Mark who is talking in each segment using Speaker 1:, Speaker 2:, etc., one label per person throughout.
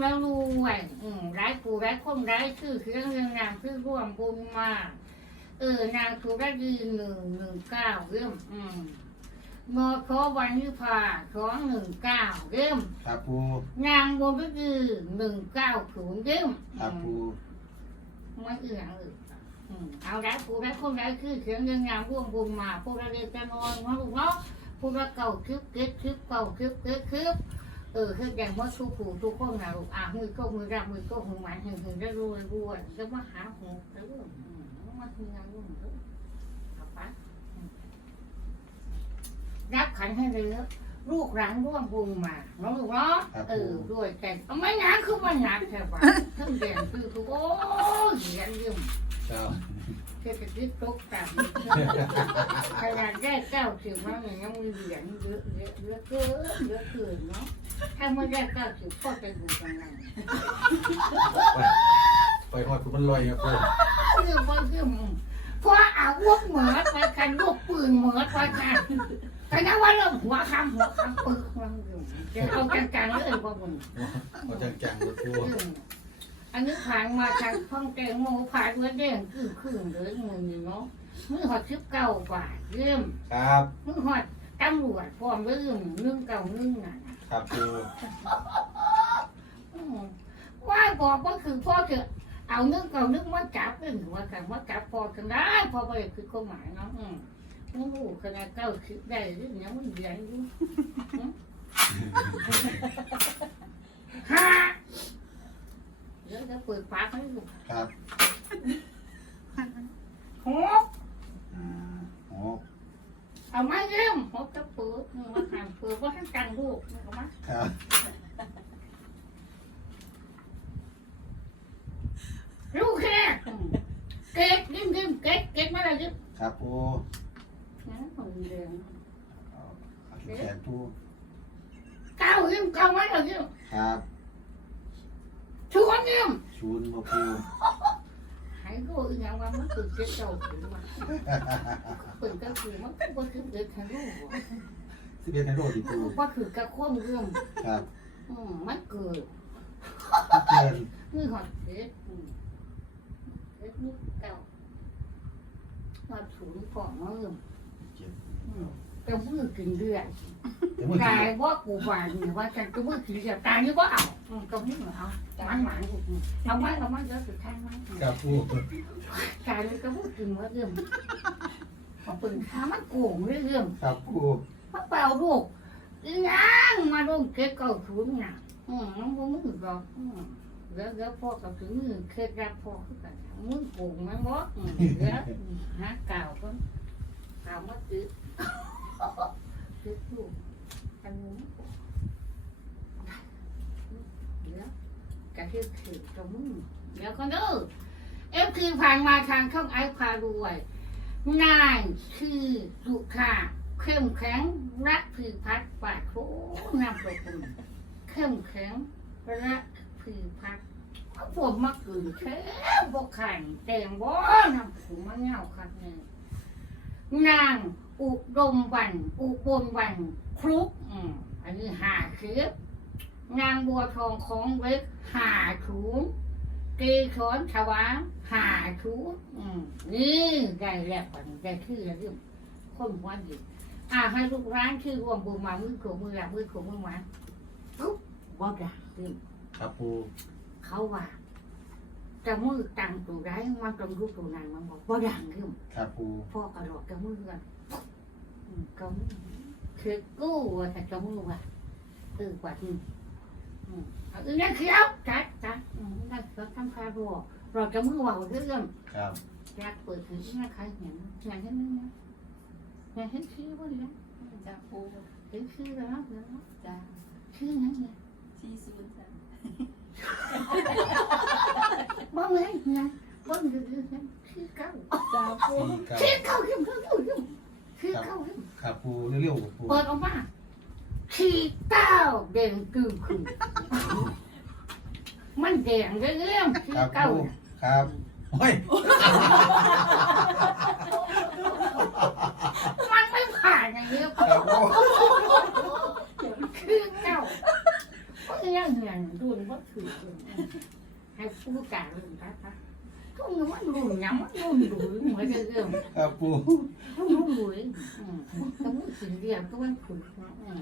Speaker 1: แล้วรวยอืมร้ายกูร้ายคนร้ายชื่อเครื่องเรื่องนางคือร่วมบุญมาเออนางสุรดีหนึ่งหนึ่งเก้าเรื่องอืมมอขอวันยุพาสองหนึ่งเก้าเรื่อง
Speaker 2: ครับปู
Speaker 1: นางบนก็คือหนึ่งเก้าศูนย์เรื่อง
Speaker 2: ครับปู
Speaker 1: ไม่เอื่อยเอออืมเอาร้ายกูร้ายคนร้ายคือเครื่องเรื่องนางร่วมบุญมาพวกเราเรียนกันนอนมาลูกเนาะพวกเราเก่าคลิปเก็ตคลิปเก่าคลิปเก็ตคลิป เออคืออย่างว่าทุกผู้ทุกคนนะลูกอะมือก็มือรับมือก็มือหมายถึงถึงได้รวยรวยแล้วมาหาหูแล้วมาทำงานรุ่งเรืองเอาปอืมรับขันให้เลยลูกหลานร่วมบุญมาน้องลูกเนาะเออด้วยแต่ไม่งานคือไมันหนักแค่ว่าทั้งเด่นคือคือโอ้ยเหียนยืม
Speaker 2: ครับ
Speaker 1: เศรษฐกิจตกต่ำขนาดได้เก้าสิบแล้วเนี่ยยังมีเหรียญเยอะเยอะเยอะเกินเยอะเกินเนาะ ถ้าไม่ได้เก้าสิบก็จะอยู่ตรงนั้น
Speaker 2: ไปหอดคุณมันลอยครับปู
Speaker 1: เรื่องว่าเรื่องเพราะอาวุธเหมือนไปกันลูกปืนเหมือนไปกันแต่นั้นว่าเรื่องหัวคำหัวคำปืนมันอยู่จะเอาจังๆเลยว่าผม
Speaker 2: เอาจังจังๆครับปู
Speaker 1: อันนี้ผ่านมาทางท่องแตงโมผ่านเมื่อเด้งคือคืนเลยเงินนี่เนาะมือหอดชิบเก้าบาทเริ่ม
Speaker 2: ครับ
Speaker 1: มือหอดตำรวจพร้อมเรื่องนึ่งเก่านึ่งน่ะ
Speaker 2: ครับปู
Speaker 1: อืมว่าบอกว่าคือพ่อเถอะเอานึ่งเก่านึ่งมาจับเรื่องว่ากันว่าจับพอกันได้พอไปคือข้อหมายเนาะอืมมึงรู้ขนาดเก้าคิดได้เรื่องนี้มันใหญ่อยู่อืมฮ่าเดี๋ยวจะเปิดปากให้ดู
Speaker 2: ครับ
Speaker 1: หก
Speaker 2: อ่าโอ้
Speaker 1: เอามาเริ่มหกจะเปิดมึงมาทางเปิดว่าให้จังลูกมึงเอามา
Speaker 2: ครับ
Speaker 1: ลูกแค่อืมเก็บยิ้มยิ้มเก็บเก็บมาเลยยิ้ม
Speaker 2: ครับปู
Speaker 1: นะคนเดียว
Speaker 2: เอาเอาแขนปู
Speaker 1: เก้ายิ้มเก้ามาเลยยิ้ม
Speaker 2: ครับ
Speaker 1: ชวนยิ้ม
Speaker 2: ชูนมาปู
Speaker 1: หายก็อีกอย่างว่ามันคือเก็บเจ้าถือมาเปิดก็คือมันก็คือเด็กทะลุ
Speaker 2: สิบเอ็ดไฮโรดิปู
Speaker 1: ว่าคือกระโค้งเรื่อง
Speaker 2: ครับ
Speaker 1: อืมมันเกิด
Speaker 2: เกิน
Speaker 1: นี่หอดเด็กอืมเด็กนี่เก่า มาถูนก่อนเมื่อ
Speaker 2: เจ็ด
Speaker 1: จะมือกินเดือน
Speaker 2: เดี๋ยวมัน
Speaker 1: กายว่ากูว่านี่ว่าฉันจะมือกินเดือนตายนี่ว่าเอาอืมก็นี่เหรอเอามันหมันกูอืมเอาไว้เอาไว้เดี๋ยวสุดท้ายมัน
Speaker 2: ครับปู
Speaker 1: กายเลยก็มือกินเมื่อเรื่องเอาปืนข้ามันโกงเรื่อง
Speaker 2: ครับปู
Speaker 1: พระเป่าลูกอีหยังมาลงเก็บเก่าถุนน่ะอืมมันบ่มือหรอก อืมแล้วแล้วพ่อกับถึงมือเคล็ดลับพ่อคือกันมือโกงมันบ่อืมแล้วหาเก่าก็เก่ามาติดติดลูกอันนี้เดี๋ยวกระเทียมถือตรงมือเดี๋ยวก็เด้อเอฟคือผ่านมาทางช่องไอพารวยนายคือสุขาเข้มแข็งรักผือพัดปาดโคนำตัวคุณเข้มแข็งรัก ผือพัดพวกมักกือแท้บกขันแต่งบ่นำผูมาเงาคักเนี่ยนางอุดมวัน อุบลวันครุกอืมอันนี้หาคลิปนางบัวทองของเล็กหาถุงกีขอนฉวางหาชูอืมนี่ได้แล้วก่อนได้ชื่อแล้วยิ่งคนหัวดีอ่าให้ลูกร้านชื่อรวมบูมามือโขมือหลับมือโขมือหวานปุ๊บบอกด่ายิ่ง
Speaker 2: ครับปู
Speaker 1: เขาว่าจะมือตังตัวได้มันต้องรู้ตัวนั้นมันบอกว่าดังยิ่ง
Speaker 2: ครับปู
Speaker 1: พ่อกระโดดจะมือกันอืมก็มือคือกู้ว่าแต่จะมือว่าเออกว่าที่อืมเอาอีนั่นเขียวจัดจัดอืมนั่นเขียวทำคารัวเราจะมือว่าเรื่อง
Speaker 2: ครับ
Speaker 1: อยากเปิดถึงที่น่าใครเห็นอยากเห็นไหมเนี่ยอยากเห็นชื่อว่าเนี่ย
Speaker 3: จ้าปู
Speaker 1: เห็นชื่อแล้วเดี๋ยว
Speaker 3: จ้า
Speaker 1: ชื่อนั้นเนี่ย
Speaker 3: สี่ศูนย์จ้า
Speaker 1: บ้างเลยเนี่ยบ้างเลยนี่ยชื่อเก้า
Speaker 3: จ้าปู
Speaker 2: สี่เก้า
Speaker 1: ชื่อเก้ายิ่งเก้ายิ่งชื่อเก้า
Speaker 2: ครับปูเร็วๆปู
Speaker 1: เปิดออกมาชื่เก้าเด่นกึ่งคือมันแดงเรื่องชื่
Speaker 2: ครับ
Speaker 1: เก้า
Speaker 2: ปูครับโอ้ย
Speaker 1: มันไม่ผ่านอย่างเงี้ย
Speaker 2: ครับปู
Speaker 1: คือเก้าเพราะ ยังเหียนรุ่นว่าถือให้ ผู้การรุ่นนะคะก็มันรุ่นยังมันรุ่นรุ่นเหมือนเดิม
Speaker 2: ครับปู
Speaker 1: รุ่นรุ่นรุ่นอืมก็มันถึงเดียวก็มันขุนอืม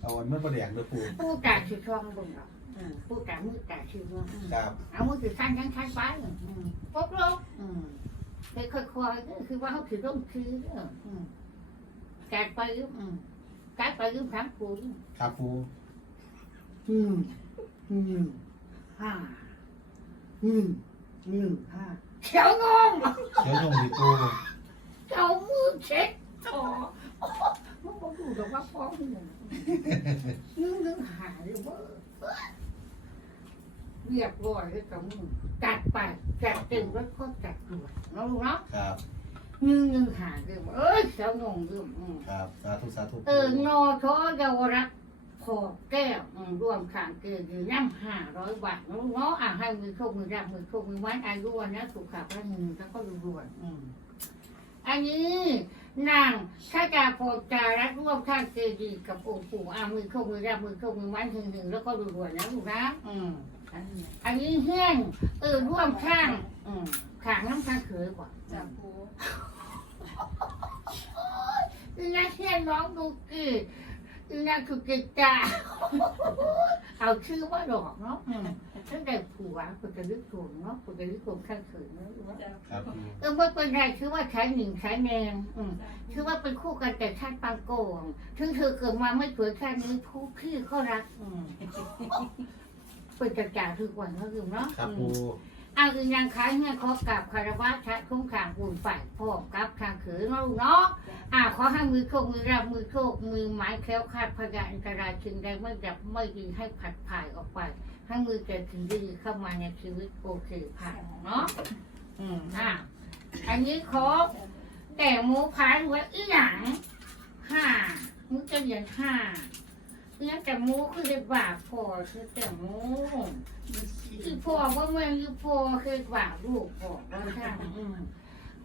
Speaker 2: เอาวันมันประแดงเลยปู
Speaker 1: ผู้การชื่อช่องบุญหรอกอืมผู้การมือการชื่อว่าอืม
Speaker 2: ครับ
Speaker 1: เอามือถือสั้นยังสั้นไปอืมปุ๊บลงอืมค่อยๆก็คือว่าเขาถือร่มคือเด้ออืมการไปอืมการไปยืมทั้งปู
Speaker 2: ครับปู
Speaker 1: อืมอืม ห้าอืมอืมห้าเขียวงง
Speaker 2: เดี๋ยวส่งสิปู
Speaker 1: เขียวมือเช็ดต่อมันบอกดูแต่ว่าฟ้องหนึ่งนึกนึกหายเลยเว่าเรียบร้อยเลยกับมึงจัดไปจัดเต็มรถก็จัดด่วนเนาะลูกเนาะ
Speaker 2: ครับ
Speaker 1: นึงนึงหาเรื่องเอ้ยเขียวงงเรื่องอืม
Speaker 2: ครับ สาธุสาธุ
Speaker 1: เออนอทอเยาวรักษ์ พอแก้วอืมรวมขางเกินอยู่ย่ำห้าร้อยบาทน้องเนาะอะให้มือโชคมือรับมือโชคมือไว้อายุวันนะสุขภาพร่างกายแล้วก็รวยอืมอันนี้นางถ้าจะพอจารักร่วมข้างเกดีกับองค์ปู่อะมือโชคมือรับมือโชคมือไว้ถึงหนึ่งแล้วก็รวยๆนะลูกนะอืมอันนี้เฮี้ยนเออร่วมข้าง อืมขางน้ำข้างเขยกว่า
Speaker 3: จ้าปู
Speaker 1: อีนักเที่ยนน้องดูกี อีนักคือกิจจ่าเอาชื่อว่าดอกเนาะอืมตั้งแต่ผัวคนจะลึกถูกเนาะคนจะลึกถูกข้างเขินเนาะ
Speaker 3: จ้า
Speaker 2: ครับปู
Speaker 1: เออว่าเป็นไรคือว่าใช้หนิงใช้แนงอืมคือว่าเป็นคู่กันแต่ชาติปางโกงถึงเธอเกิดมาไม่สวยชาตินี้ผู้พี่ก็รักอืมเป็นกระจ่าทุกวันเนาะคือเนาะ
Speaker 2: ครับ
Speaker 1: อื
Speaker 2: ปู
Speaker 1: ม เอาคือยังค้ายเงี้ยขอกับคารวะชะคุ้มขางบุญฝ่ายพ่อกับทางขือเนาะลูกเนาะอ่าขอให้มือโชคมือรับมือโชคมือไม้แคล้วคลาดพยาอันตรายจึงได้ไม่ดับไม่ดีให้ผัดผ่ายออกไปให้มือเกิดถึงดีเข้ามาในชีวิตโอเคผ่านเนาะอืมอ่าอันนี้ขอแต่หมูพายไว้อีหยังห้ามึงจะเหรียญห้า เนี่ยแต่หมูคือเรียกว่าพอคือแต่หมูคือพอว่าเมื่อคือพอคือว่าลูกพอว่าช่าง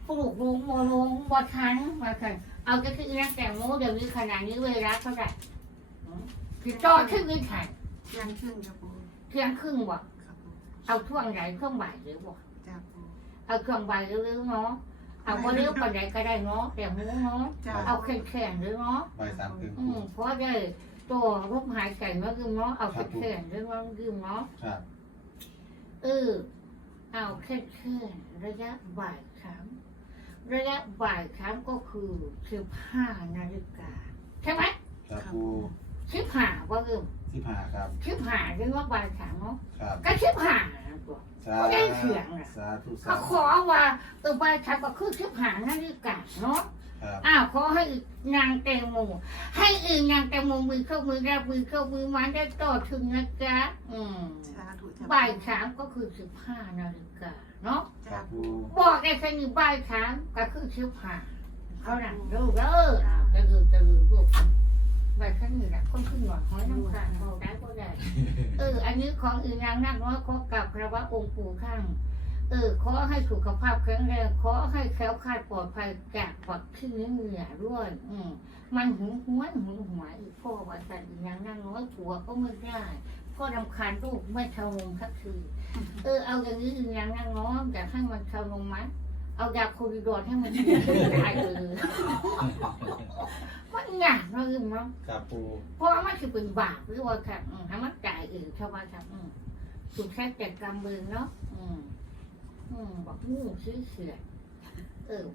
Speaker 1: ปลูกลุงโมลุงบอทันมาค่เอาก็คือนักแต่งโมเดี๋ยวนี้ขนาดนี้เวลาเท่าไหร่คือจอดขึ้นวิถัน
Speaker 4: เที่ยงครึ่งครับปู
Speaker 1: เที่ยงครึ่งบ่เอาช่วงไหนช่วงบ่ายหรือบ่
Speaker 4: จ้า
Speaker 1: เอาช่วงบ่ายหรือเนาะเอาพอเร็วปานใดก็ได้เนาะแต่หมูเนาะเอาแข็งแข็งหรือเนาะ
Speaker 2: ใบสามครึ่ง
Speaker 1: อืมเพราะได้ ตัวรูปหายใจเมื่อกี้เนาะเอาแข็งแข็งหรือเนาะยืมเนาะ
Speaker 2: ครับ
Speaker 1: เออ เอาแค่แค่ระยะบ่ายสามระยะบ่ายสามก็คือสิบห้านาฬิกาใช่ไหม
Speaker 2: ครับปู
Speaker 1: สิบห้าว่าเออ
Speaker 2: สิบห้าครับ
Speaker 1: สิบห้าเรียกว่าบ่ายสามเนาะ
Speaker 2: ครับ
Speaker 1: ก็สิบห้าตัว
Speaker 2: สา
Speaker 1: ก็ได้เสียงน่ะ
Speaker 2: สาธุสา
Speaker 1: ก็
Speaker 2: ธุ
Speaker 1: ขอว่าเออบ่ายสามก็คือสิบห้านาฬิกาเนาะ
Speaker 2: ครับ
Speaker 1: อ้าวขอให้นางแตงโมให้อีนางแตงโมมือเข้ามือรับมือเข้ามือมันได้ต่อถึงนะจ๊ะอืม
Speaker 4: สาธุจ้า
Speaker 1: บ่ายสามก็คือสิบห้านาฬิกาเนาะ
Speaker 2: ค
Speaker 4: จ้า
Speaker 2: รับ
Speaker 4: ปู
Speaker 2: ปู
Speaker 1: บอกไอ้คนนี้บ่ายสามก็คือสิบห้าเขาหนังดูเด้อจะดูจะดูพวกบ่ายครั้งนี้แหละคนขึ้นหน่อยห้อยน้ำตาลพอได้ก็ได้เอออันนี้ของอื่นนางนักน้อยขอกลับพระว่าองค์ปู่ข้าง เออขอให้สุขภาพแข็งแรงขอให้แคล้วคลาดปลอดภัยจากปักที่เหนื่อยด้วยอืมมันหึงหวนหึงหวยอีกพ่อว่าสัตว์อีกอย่างนั่งน้อยผัวก็ไม่ได้พ่อรำคาญลูกไม่เท่านมสักทีเออเอาอย่างนี้อีกอย่างนั่งน้อยอยากให้มันเท่านมไหมเอายาโคดิโดนให้มันกินได้เลยมันหนักนะอืมเนาะ
Speaker 2: ครับปู
Speaker 1: เพราะว่ามันคือเป็นบาปหรือว่าค่ะอืมให้มันจ่ายอื่นชาวบ้านครับอืมสุดแท้แต่กรรมเบืองเนาะอืม อืมบักงูซื้อเสือเออ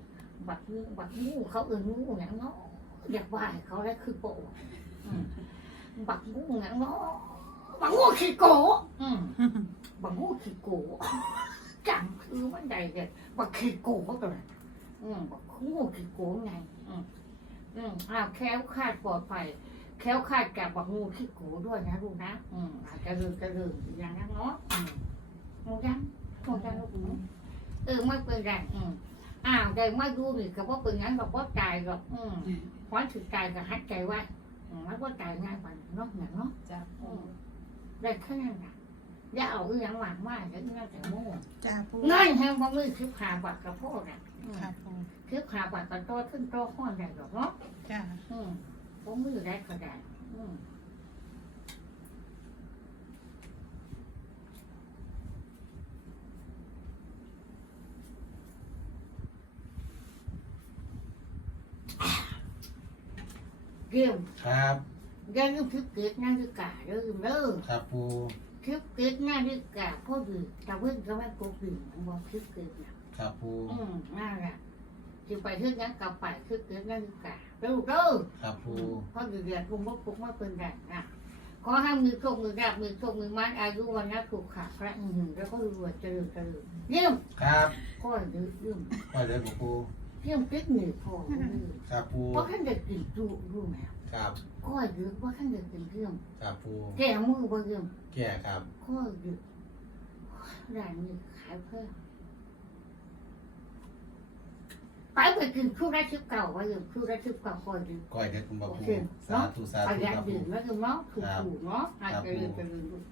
Speaker 1: บักงูบักงูเขาเอองูอย่างเนาะอยากไหวเขาได้คือโปะบักงูอย่างเนาะบักงูขี้โกะอืมบักงูขี้โกะจำคือมันใดเด็ดบักขี้โกะตัวนั้นอืมบักงูขี้โกะไง อืมอืมอ้าวแค้วคาดปลอดภัยแค้วคาดจากบักงูขี้โกด้วยนะลูกนะ อืมอาจจะลืมจะลืมอย่างนั้นเนาะอืมโมยัง โมยังลูกอืมเออไม่เป็นไรอืมอ้าวแต่ไม่ดูนี่ก็ว่าเป็นงั้นก็ว่าตายหรอกอืมพอถึงตายก็หัดใจไว้อืมมันว่าตายง่ายกว่าเนาะอย่างเนาะ
Speaker 3: จ้าปู
Speaker 1: อืมได้แค่นั้นนะอย่าเอาอีหยังหวานมากอย่าอีหยังแต่โม่
Speaker 4: จ้าปู
Speaker 1: เงินแห่งบ่มือคือขาบาทกระโพดอะอืม
Speaker 4: ครับปู
Speaker 1: คือขาบาทกระโตขึ้นโตห้อนได้หรอกเนาะ
Speaker 4: จ้า
Speaker 1: อืมผมมือได้ก็ได้อืม ยี่ยม
Speaker 2: ครับ
Speaker 1: อย่าลืมทึกเกิดนาฬิกาเด้อเด้อ
Speaker 2: ครับปู
Speaker 1: ทึกเกิดนาฬิกาพ่อดีตะเว้นตะวันโกบินมันบอกทึกเกิดนะครับ
Speaker 2: ปู
Speaker 1: อืมน่ารักจะไปทึกนั้นกลับไปทึกเกิดนาฬิกาเด้อเด้อ
Speaker 2: ครับปู
Speaker 1: พ่อดีเรียนกุมบกุมมาเป็นแรงนะขอให้มือโชคมือราบมือโชคมือมัดอายุวันนะถูกขาพระอือแล้วก็รวยเจริญเจริญเยี่ยม
Speaker 2: ครับ
Speaker 1: ก็ยืดยืม
Speaker 2: ปล่อยเลยปู
Speaker 1: เยี่ยมเก็กหนึ่งพอ
Speaker 2: ครับปู
Speaker 1: เพราะท่านเด็กกินจุรู้ไหม
Speaker 2: ครับ
Speaker 1: ก็ยืดเพราะท่านเด็กกินเยี่ยม
Speaker 2: ครับปู
Speaker 1: แก่มือบ่เยี่ยม
Speaker 2: แก่ครับ
Speaker 1: ก็ยืดร้านนี้ขายเพิ่มไปไปกินคู่รัชิบเก่าว่าเยี่ยมคู่รัชิบเก่าคอยยืด
Speaker 2: ก้อยเด็ดคุณบาปู
Speaker 1: โอเค
Speaker 2: สาธุสา
Speaker 1: ประ
Speaker 2: ธุ
Speaker 1: หยัด
Speaker 2: ครับปู
Speaker 1: ดื่มแล้วก็เนาะถูกถูกเนาะอาจจะเรียนจะเรียนลูก